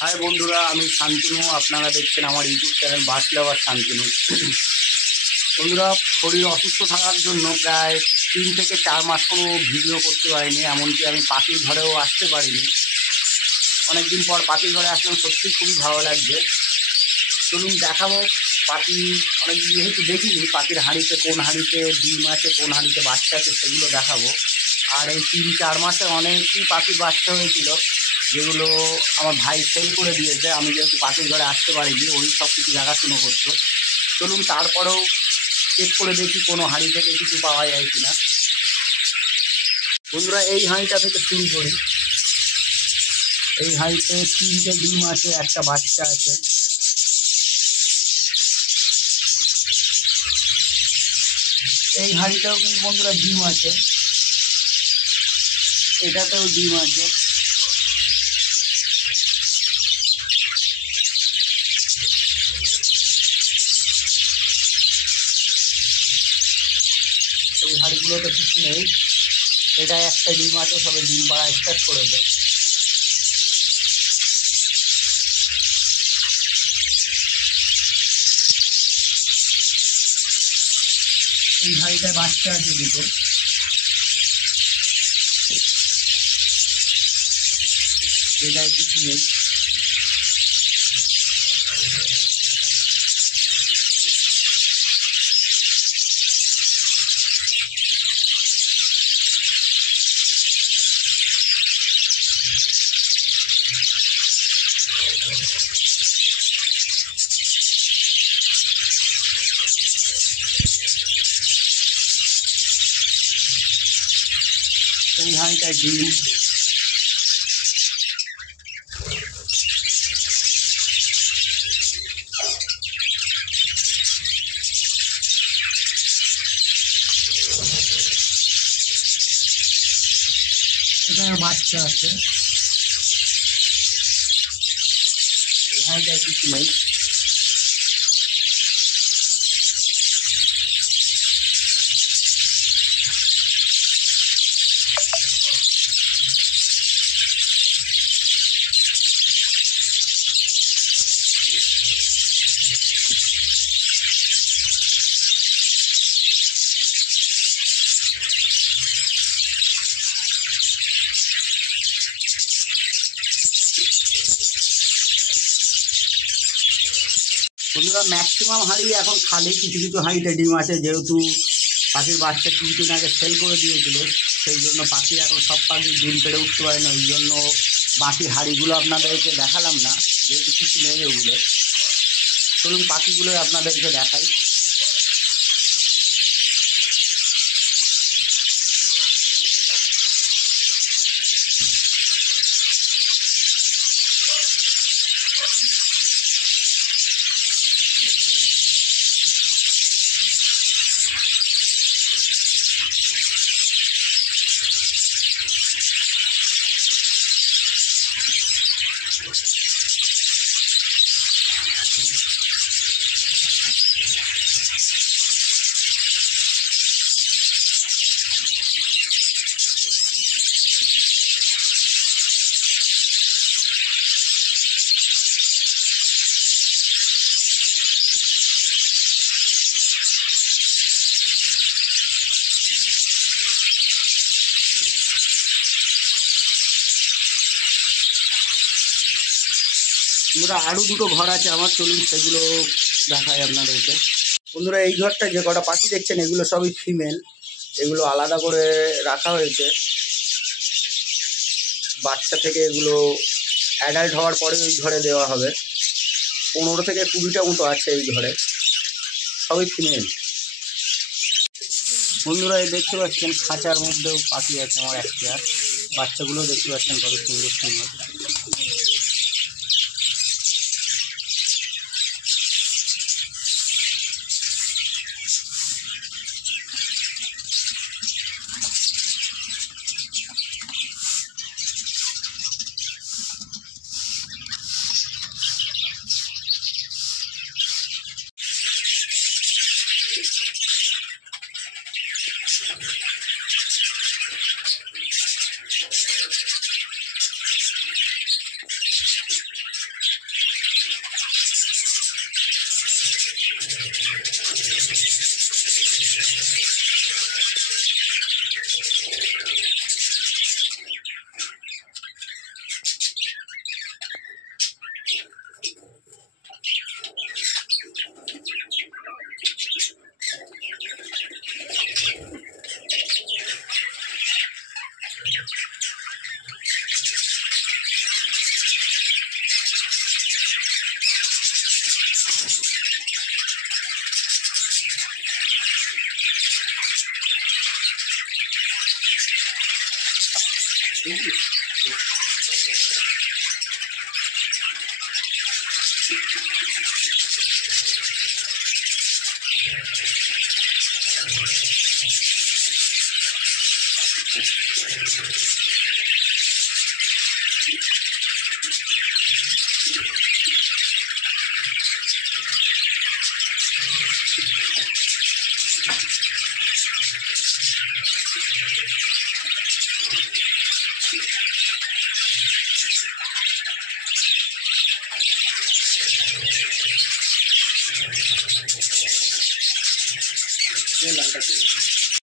हाय बंधुरा आमी शांतनु आपनारा देखছেন আমার ইউটিউব চ্যানেল বাস লাভার শান্তনু। বন্ধুরা শরীর অসুস্থ থাকার জন্য প্রায় 3 থেকে 4 মাস কোনো ভিডিও করতে পারিনি, এমনকি আমি পাখির ঘরেও আসতে পারিনি। অনেকদিন পর পাখির ঘরে আসলাম, সত্যিই খুবই ভালো লাগছে। চলুন দেখাবো পাখি, অনেকদিন যেহেতু দেখিনি পাখির হাঁড়িতে কোন হাঁড়িতে ডিম আছে কোন হাঁড়িতে বাচ্চা আছে সেগুলো দেখাবো। আর এই 3-4 মাসে অনেকই পাখির বাচ্চা হয়েছিল, যেগুলো আমার ভাই সেল করে দিয়েছে। আমি যেহেতু পাখির ঘরে আসতে পারিনি, ওই সব কিছু দেখাশুনো করতো। চলুন তারপরেও চেক করে দেখি কোনো হাঁড়ি থেকে কিছু পাওয়া যায় কিনা। বন্ধুরা এই হাঁড়িটা থেকে শুরু করি। এই হাঁড়িতে 3টে ডিম আছে, একটা বাচ্চা আছে। এই হাঁড়িটাও কিন্তু বন্ধুরা ডিম আছে, এটাতেও ডিম আছে। এই হাঁড়িগুলোতে কিছু নেই, এটা একটা ডিম আছে, সবে ডিম পাড়া স্টার্ট করে দেয়। এই হাঁড়িটায় বাচ্চা আছে দুটো। এটায় কিছু নেই। এই হাঁড়িটায় ডিম। এখানে বাচ্চা আছে। এই হাঁড়িটায় কিছু নেই। বন্ধুরা ম্যাক্সিমাম হাঁড়ি এখন খালি, কিছু কিছু হাঁড়িতে ডিম আছে। যেহেতু পাখির বাচ্চা কিছুদিন আগে সেল করে দিয়েছিল, সেই জন্য পাখি এখন সব পাখি ডিম পেড়ে উঠতে পারে না। ওই জন্য বাকি হাঁড়িগুলো আপনাদেরকে দেখালাম না, যেহেতু কিছু নেই ওগুলো। চলুন পাখিগুলোই আপনাদেরকে দেখাই। বন্ধুরা আরও দুটো ঘর আছে আমার, চলুন সেগুলো দেখাই আপনাদেরকে। বন্ধুরা এই ঘরটা যে কটা পাখি দেখছেন এগুলো সবই ফিমেল, এগুলো আলাদা করে রাখা হয়েছে। বাচ্চা থেকে এগুলো অ্যাডাল্ট হওয়ার পরে ওই ঘরে দেওয়া হবে। 15 থেকে 20টা মতো আছে এই ঘরে, সবই ফিমেল। বন্ধুরা এই দেখতে পাচ্ছেন খাঁচার মধ্যেও পাখি আছে আমার একটা। বাচ্চাগুলো দেখতে পাচ্ছেন কত সুন্দর সুন্দর। ये लालटा चाहिए।